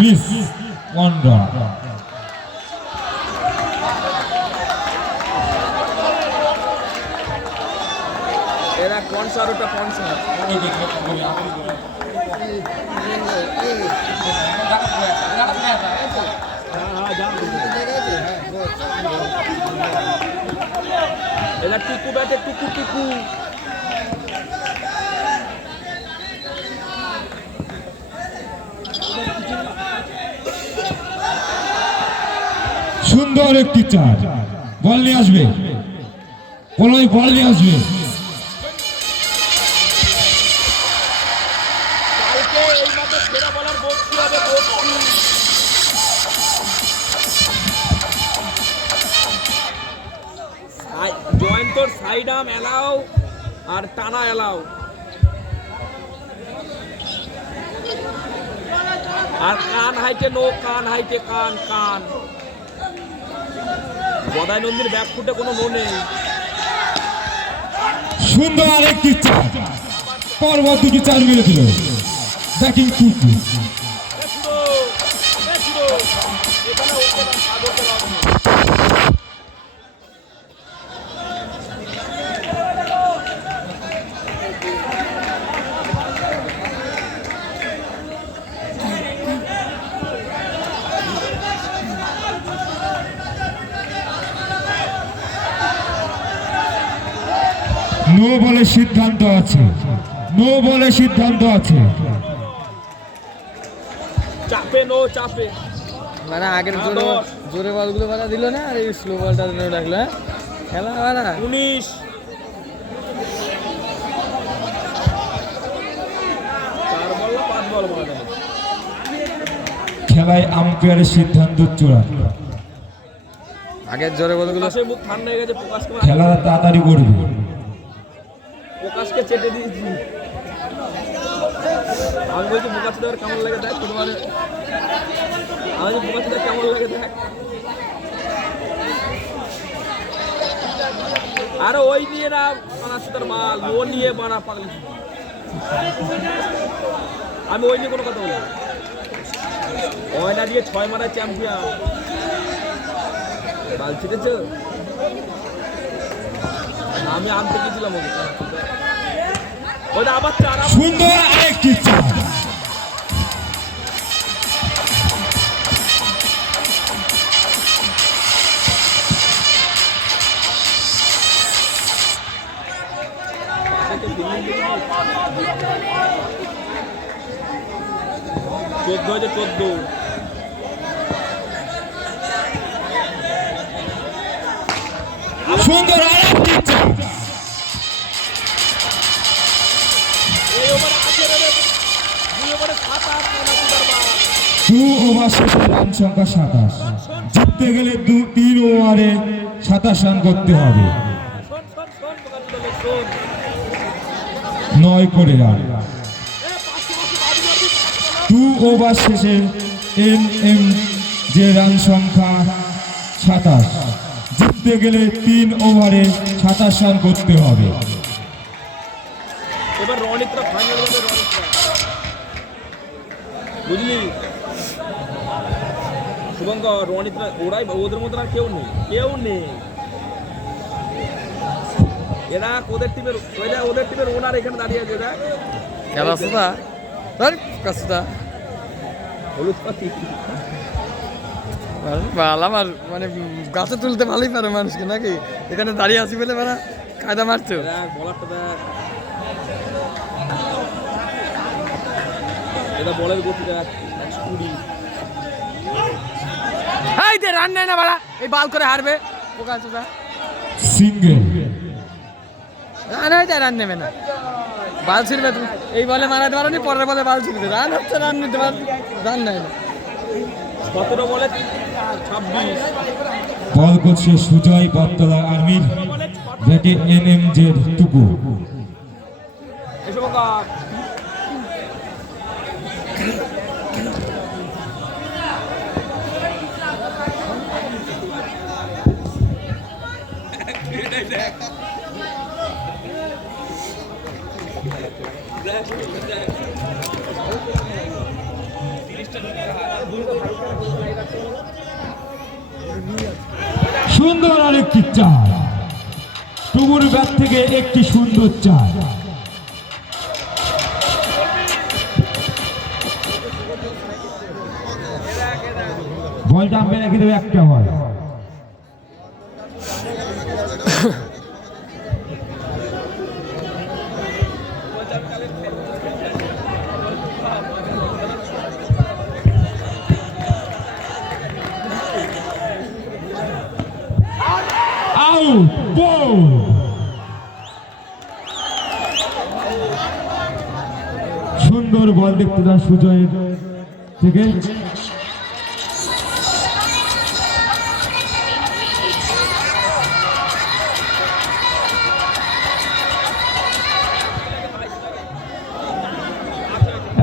Miss one run. এরা কনসার ওটা কনসার এরা টুকু ব্যাটে টুকু টুকু সুন্দর একটি চার, বল নিয়ে আসবে, বলই বল নিয়ে আসবে। কালকে এই মাঠে সেরা বলার বক্সি হবে বক্সি। জয়েন্ট তোর সাইড আর্ম এলাও আর টানা এলাও আর কান হাইটে নো, কান হাইটে কান কান। বদাই নন্দীর ব্যাক ফুটে কোনো নো নেই। সুন্দর একটি চার, পরবর্তী চার মেরে দিল ব্যাটিং টুকু। নো বলে সিদ্ধান্ত আছে, নো বলে সিদ্ধান্ত আছে। চাপে নো চাপে মানে আগের জোরে জোরে বলগুলো বাধা দিল না, আর এই স্লো বলটা রাখলো। হ্যাঁ খেলা বাধা 19 4 বল না 5 বল বলা যায়। খেলায় আম্পায়ারের সিদ্ধান্ত চূড়ান্ত। আগের জোরে বলগুলো প্রকাশের মুখ ঠান্ডা হয়ে গেছে। প্রকাশকে খেলাটা তাড়াতাড়ি করবে। প্রকাশকে চেটে দিয়েছি। আমি বলছি প্রকাশকে দেওয়ার কেমন লাগে দেখ তোমার। আমি বলছি প্রকাশকে দেওয়ার কেমন লাগে দেখ। আরে ওই নিয়ে না বানাচ্ছে তার মাল, ও নিয়ে বানা পাগলি। আমি ওই নিয়ে কোনো কথা বলি ওই না দিয়ে 6 মারায় চ্যাম্পিয়ন বাল ছিটেছ। আমি আনতে গেছিলাম ওকে। ওটা আবার চার। সুন্দর আরেকটি চার, চোদ্দ হয়েছে 14। সুন্দর আরেকটি চার। এই ওভারে 18 2 ওভারে 27 দু ওভার শেষে রান সংখ্যা 27। জিততে গেলে 3 ওভারে 27 রান করতে হবে, 9 করে রান। 2 ওভার শেষে এম যে রান সংখ্যা 27, জিততে গেলে 3 ওভারে 27 রান করতে হবে। এবার রনিতরা ফাইনাল যাবে। রনিতরা বুঝলি শুভঙ্কর, রনিতরা ওরাই, ওদের মধ্যে আর কেউ নেই, কেউ নেই। এরা ওদের টিমের ওনার এখানে দাঁড়িয়ে আছে। দেখ খেলা সুদা কাসুদা হলুদ পাতি ভালো। আমার মানে গাছে তুলতে ভালোই পারে মানুষকে নাকি, এখানে দাঁড়িয়ে আছি বলে মানে কায়দা মারছো। দেখ বলারটা দেখ, এটা বলের গতি দেখ 120। এই যে রান নেয় না বাড়া, এই বাল করে হারবে কাসুদা। সিঙ্গেল রান হয়ে যায়, রান নেবে না, বাল ছিড়বে। তুমি এই বলে মারাতে পারোনি, পরের বলে বাল ছিড়বে। রান হচ্ছে, রান নিতে পার, রান নেয় না। 17 বলে 26। বল করছে সুজয় বটতলা আর্মির, ব্যাটে এনএমজে টুকু। এসব কাপ সুন্দর আরেকটি চার, টুমুর ব্যাট থেকে একটি সুন্দর চার। বলটা আমি রেখে দেবে একটা বল। আউট বল। সুন্দর বল দেখতে তার সুজয় থেকে।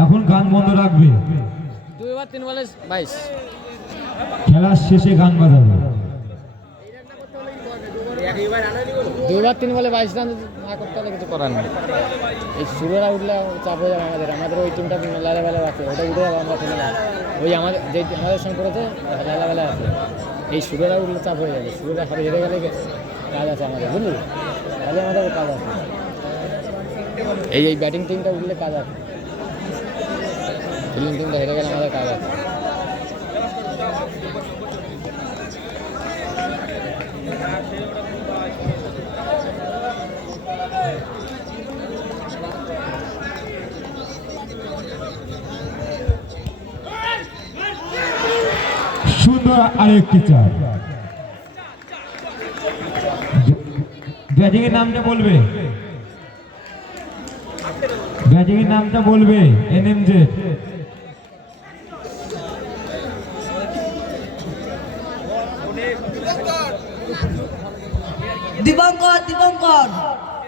এখন গান বন্ধ রাখবে, 2 ওভার 3 বলে 22। খেলার শেষে গান বাজাবে। 2 ওভার 3 বলে 22 রান না করতে হলে কিছু করার নেই। এই শুরুরা উঠলে চাপ হয়ে যাবে আমাদের ওই টিমটা লালাবেলা আছে, ওটা উঠে যাবে আমরা খেলে না। ওই আমাদের যে আমাদের সঙ্গে করেছে লালাবেলা আছে, এই শুরুরা উঠলে চাপ হয়ে যাবে। শুরুরা হেরে গেলে কাজ আছে আমাদের, বুঝলি? তাহলে আমাদের কাজ আছে। এই ব্যাটিং টিমটা উঠলে কাজ আছে, ফিল্ডিং টিমটা হেরে গেলে আমাদের কাজ আছে। সুন্দর আরেকটি চার। ব্যাটিং এর নামটা বলবে, ব্যাটিং এর নামটা বলবে। এনএমজে দীপঙ্কর, দীপঙ্কর।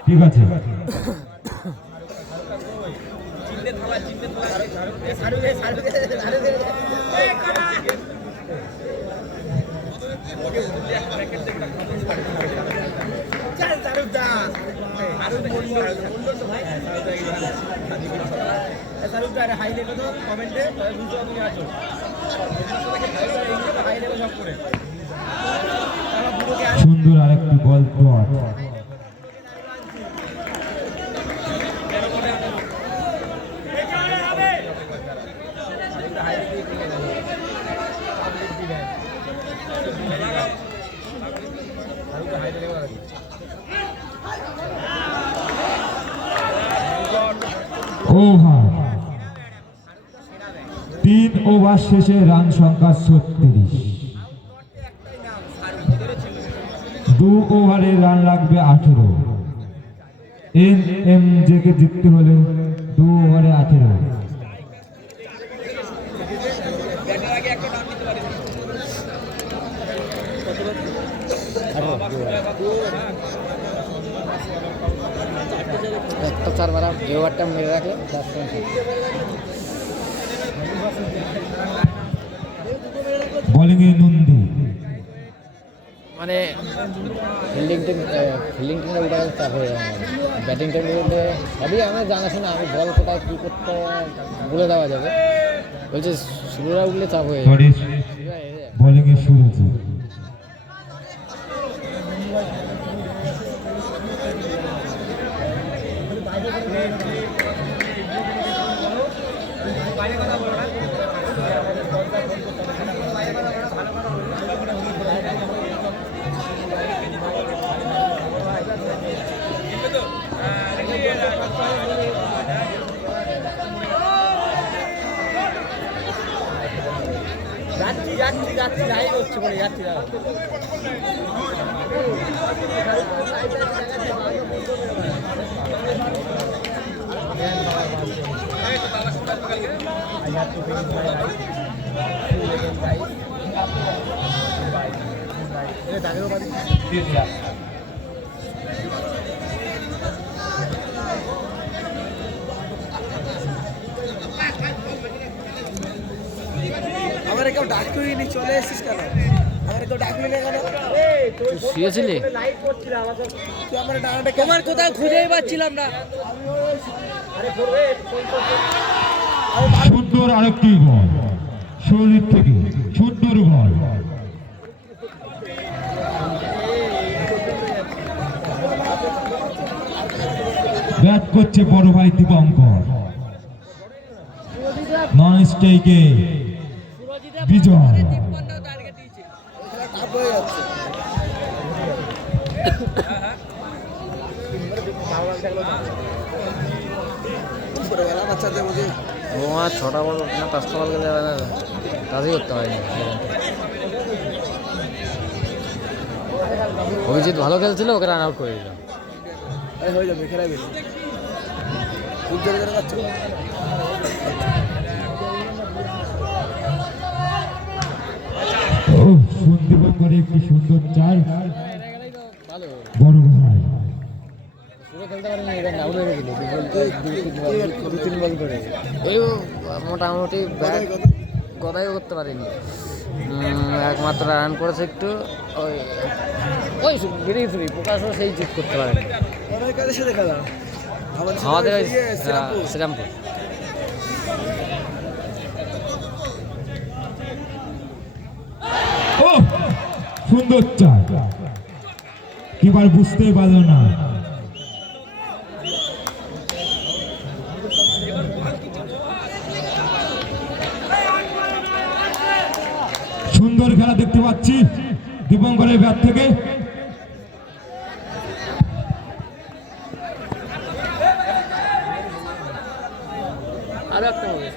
ঠিক আছে। সুন্দর আরেকটি বল ডট। ওভার 3 ওভার শেষে রান সংখ্যা 36। 2 ওভারে রান লাগবে 18। এনএমজে কে জিততে হলে 2 ওভারে 18। একটা 4 মারা এই ওভারটা মেরে রাখলে 10 রান। বোলিং এ নন্দী, মানে ফিল্ডিং টিমটা উঠে গেলে চাপ হয়ে যাবে। ব্যাটিং টিম উঠলে সবই আমার জানাশোনা, আমি বল কোথায় কী করতে বলে দেওয়া যাবে। বলছে শুরুরা উঠলে চাপ হয়ে যাবে। বোলিং এ শুরু হচ্ছে। যাচ্ছি লাইভ হচ্ছে বলে যাচ্ছি। আমার কেউ ডাকতেই নি, চলে এসেছিস কেন? আমার কেউ ডাকলি না কেন? শুয়েছিলি? তোমার কোথাও খুঁজেই পাচ্ছিলাম না। সুন্দর আরেকটি বল শরীর থেকে সুন্দর বল। ব্যাট করছে বড় ভাই দীপঙ্কর। নন স্ট্রাইকে বিজয়। টাপ হয়ে যাচ্ছে ছোটবেলা বাচ্চাদের মধ্যে ও আর 6টা বল না 5টা বল গেলে কাজই করতে পারেনি। অভিজিৎ ভালো খেলছিল, ওকে রান আউট করে দিল। হয়ে যাবে খেলাই বেশি খুব জোরে জোরে যাচ্ছে দীপঙ্কর একটি সুন্দর চাই ভালো বড় ভাই। শুরু খেলতে পারেনি, এবার আউট হয়ে গেছিল 2-3 বল করে। এই মোটামুটি ব্যাট গদাইও করতে পারেনি, একমাত্র রান করেছে একটু। ওই ওই বেরিয়ে প্রকাশও সেই জিত করতে পারেনি। অনেক কাজের সাথে খেলা আমাদের ওই শ্রীরামপুর। শ্রীরামপুর ও সুন্দর চাই, কিবার বুঝতেই পারলো না। সুন্দর খেলা দেখতে পাচ্ছি দীপঙ্করের ব্যাট থেকে। আরো একটা হবে।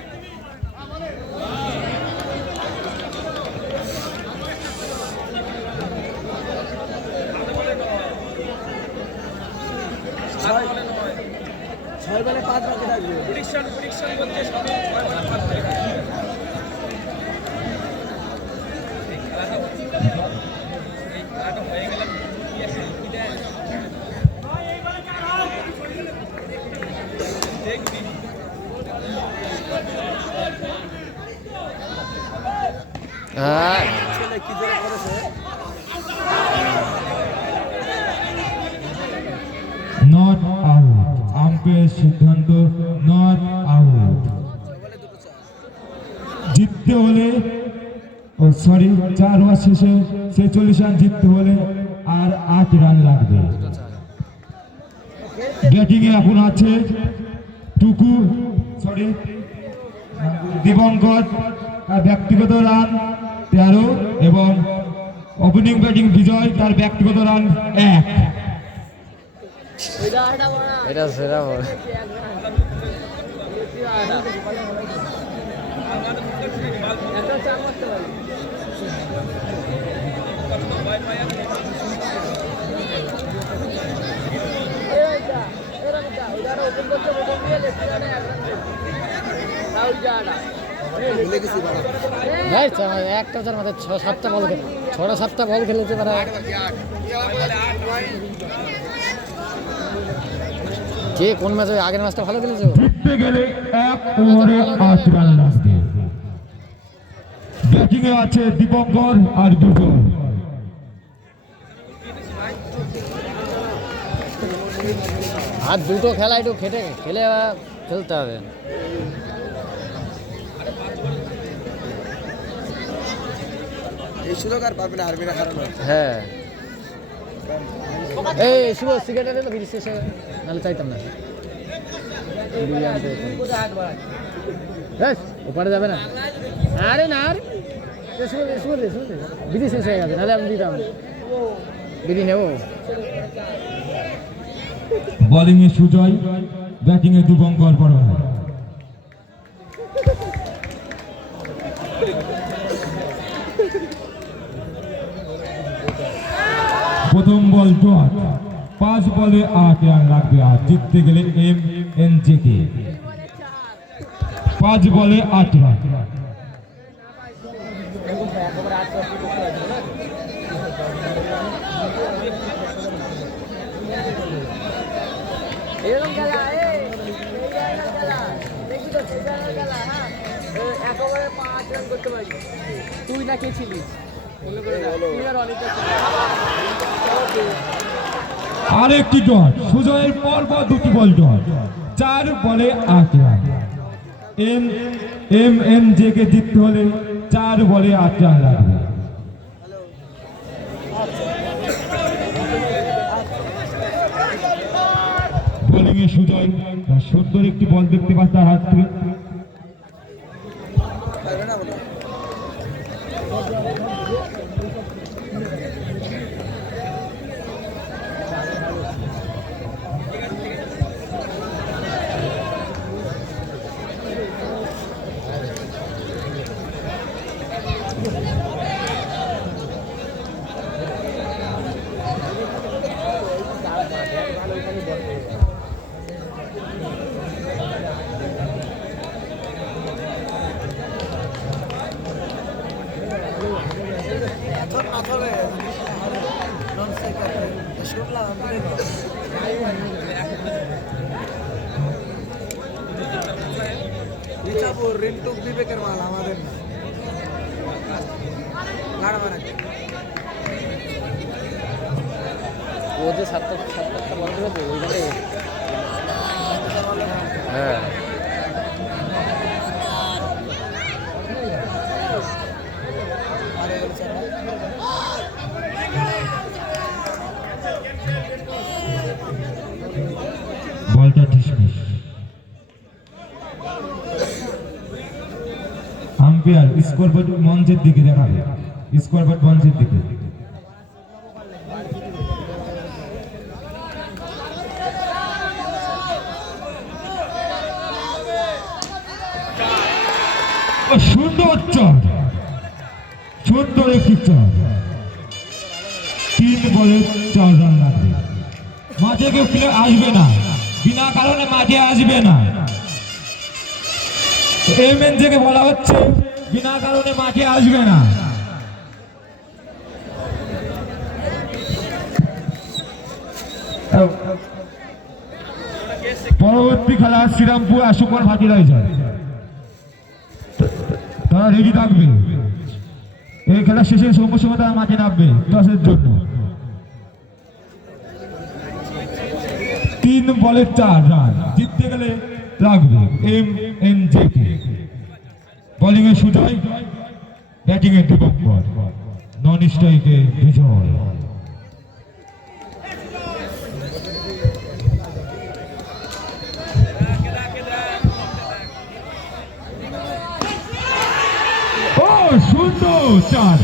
ছয় বলে 5 বাকি থাকবে প্রেডিকশন করছে সবে 6 বলে 5 করে হ্যাঁ ছেলে কি জোরে করেছে নট আউট, আম্পায়ার সিদ্ধান্ত নট আউট। জিততে হলে সরি 4 ওভার শেষে 46 রান জিততে হলে আর 8 রান লাগবে। ব্যাটিং এ এখন আছে টুকু সরি দীপঙ্কর, তার ব্যক্তিগত রান 13 এবং ওপেনিং ব্যাটিং বিজয়, তার ব্যক্তিগত রান 1। এটা সেরা বল। একটা চার মাথায় 6-7টা বল খেলে 6-7টা বল খেলেছে তারা। কে কোন ম্যাচে আগের ম্যাচটা ভালো খেলেছে? জিততে গেলে 1 ওভারে 8 রান লাগবে। ব্যাটিং এ আছে দীপঙ্কর আর বিজয়। আর দুটো খেলা একটু খেলে খেলতে হবে। এই সুযোগ আর পাবে না আর্মিরা হারানো হ্যাঁ এই শুভ সিগারেট তো বিড়ি শেষে নাহলে চাইতাম না। ওপারে যাবে না, আরে না আরে বিড়ি শেষ হয়ে গেছে, নাহলে আমি দিতাম বিড়ি নেবো। বোলিং এ সুজয়, ব্যাটিং এ দীপঙ্কর বড় ভাই। প্রথম বল ডট, 5 বলে 8 রান লাগবে। আর জিততে গেলে MNJ কে 5 বলে 8 রান। এরকম খেলা দেখি তো খেলা, হ্যাঁ একেবারে 5 রান করতে পারি। তুই না কে ছিলিস? আরেকটি ডট, সুজয়ের পর পর 2টি বল ডট, 4 বলে 8 রান। MMJ কে জিততে হলে 4 বলে 8 রান লাগবে। বোলিং এ সুজয়, তার সুন্দর একটি বল দেখতে পাচ্ছে তার হাত থেকে। পারবে না বলো পাথর হয়ে গেছে নন সাইকেল শুনলাম রিচাপুর রিন্টুক বিবেকের মাল আমাদের না মারা ও যে সাতটা বন্ধ করেছে ওইখানে। হ্যাঁ বলটা ডিসমিস। আম্পায়ার স্কোরবোর্ড মঞ্চের দিকে দেখাবে, স্কোরবোর্ড মঞ্চের দিকে। সুন্দর চট, সুন্দর একটি চট। 3 বলে 4 রান লাগবে। মাঠে কেউ প্লেয়ার আসবে না, বিনা কারণে মাঠে আসবে না। MMJ কে বলা হচ্ছে বিনা কারণে মাঠে আসবে না। পরবর্তী খেলা শ্রীরামপুর আর সুপার ফার্টিলাইজার, তারা রেডি থাকবে। এই খেলা শেষের সময় তারা মাঠে নামবে টসের জন্য। 3 বলে 4 রান, জিততে গেলে লাগবে MMJ কে। বোলিং এ সুজয়, ব্যাটিং এ দীপঙ্কর, নন স্ট্রাইকে বিজয়। ও সুন্দর চার।